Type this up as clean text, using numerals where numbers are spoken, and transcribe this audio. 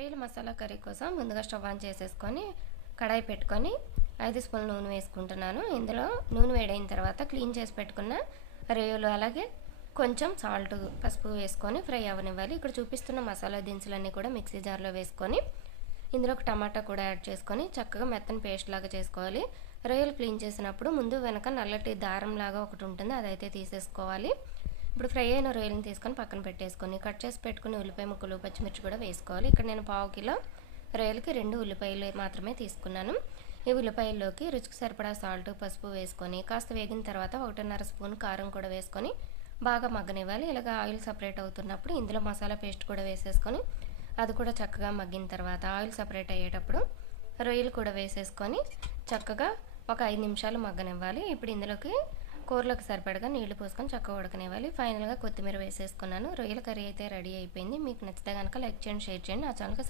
రొయ్యల మసాలా కర్రీ కోసం ముందుగా స్టవ్ ఆన్ చేసేసుకొని కడాయి పెట్టుకొని 5 స్పూన్ల నూనె వేసుకుంటున్నాను. ఇందులో నూనె వేడైన తర్వాత క్లీన్ చేసి పెట్టుకున్న రొయ్యలు అలాగే కొంచెం సాల్ట్ పసుపు వేసుకొని ఫ్రై అవ్వనివ్వాలి. ఇక్కడ చూపిస్తున్న మసాలా దినుసులన్నీ కూడా మిక్సీ జార్లో వేసుకొని ఇందులో ఒక టమాటా కూడా యాడ్ చేసుకొని చక్కగా మెత్తని పేస్ట్ లాగా చేసుకోవాలి. రొయ్యలు క్లీన్ చేసినప్పుడు ముందు వెనక నల్లటి దారం లాగా ఒకటి ఉంటుంది, అదైతే తీసేసుకోవాలి. ఇప్పుడు ఫ్రై అయిన రొయ్యలను తీసుకొని పక్కన పెట్టేసుకొని కట్ చేసి పెట్టుకుని ఉల్లిపాయ ముక్కలు పచ్చిమిర్చి కూడా వేసుకోవాలి. ఇక్కడ నేను 1/2 కిలో రొయ్యలకి 2 ఉల్లిపాయలు మాత్రమే తీసుకున్నాను. ఈ ఉల్లిపాయల్లోకి రుచికి సరిపడా సాల్ట్ పసుపు వేసుకొని కాస్త వేగిన తర్వాత 1.5 స్పూన్ కారం కూడా వేసుకొని బాగా మగ్గనివ్వాలి. ఇలాగ ఆయిల్ సపరేట్ అవుతున్నప్పుడు ఇందులో మసాలా పేస్ట్ కూడా వేసేసుకొని అది కూడా చక్కగా మగ్గిన తర్వాత ఆయిల్ సపరేట్ అయ్యేటప్పుడు రొయ్యలు కూడా వేసేసుకొని చక్కగా ఒక 5 నిమిషాలు మగ్గనివ్వాలి. ఇప్పుడు ఇందులోకి కూరలోకి సరిపడగా నీళ్లు పోసుకొని చక్కగా ఉడకనివ్వాలి. ఫైనల్గా కొత్తిమీర వేసేసుకున్నాను. రొయ్యల కర్రీ అయితే రెడీ అయిపోయింది. మీకు నచ్చితే కనుక లైక్ చేయండి, షేర్ చేయండి. నా ఛానల్కి